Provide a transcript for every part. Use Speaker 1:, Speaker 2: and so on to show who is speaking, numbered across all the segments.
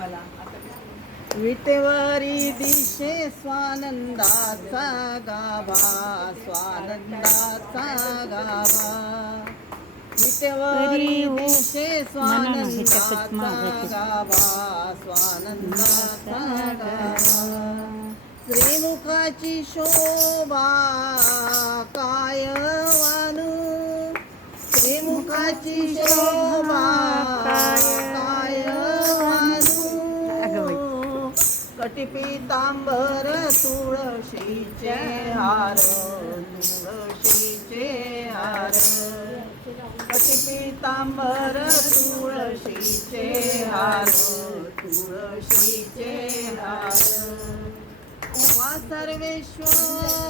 Speaker 1: मला?
Speaker 2: विटेवरी दिशे स्वानंदाचा गाभा स्वानंदाचा गाभा विटेवरी दिशे स्वानंदाचा गाभा स्वानंदाचा गाभा श्रीमुखाची शोभा काय वानू? श्रीमुखाची शोभा काय कटिपी तांबर तुळशीचे हार तुळशीचे हार. कटिपीतांबर तुळशीचे हार तुळशीचे हार. उमा सर्वेश्वर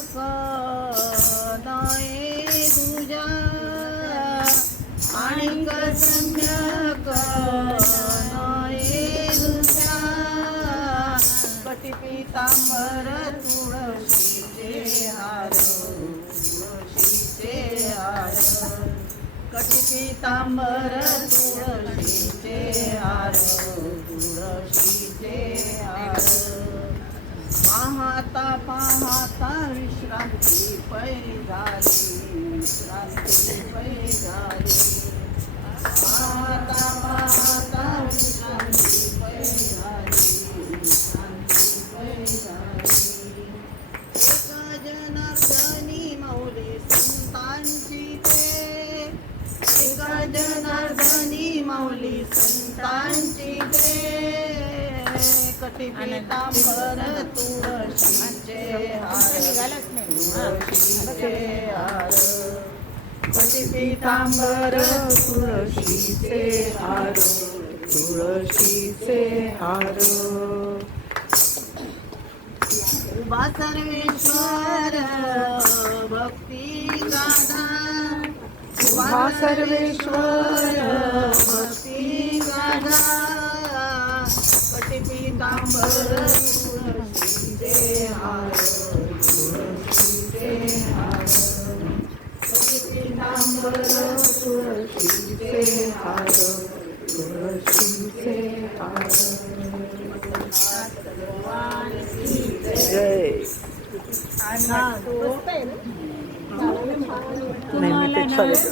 Speaker 2: कटिपीतांबर तुळशीचे हार तुळशीचे हार. कटिपीतांबर तुळशीचे हार तुळशीचे हार. पाहता पाहता विश्रांती पै झाली एका जनार्दनी माऊली संतांची ते कटिपीतांबर तुळशीचे हार. तुळशीचे हार कटिपीतांबर तुळशीचे हार. तुळशीचे हार. सर्वेश्वर भक्ती गाधा। उभा सर्वेश्वर भक्ती गाधा। पटिपीतांबर तुळशीचे हार तुळशीचे हार। पटिपीतांबर तुळशीचे हार तुळशीचे हार।
Speaker 1: आणि तो
Speaker 2: नेहमी तेच चालू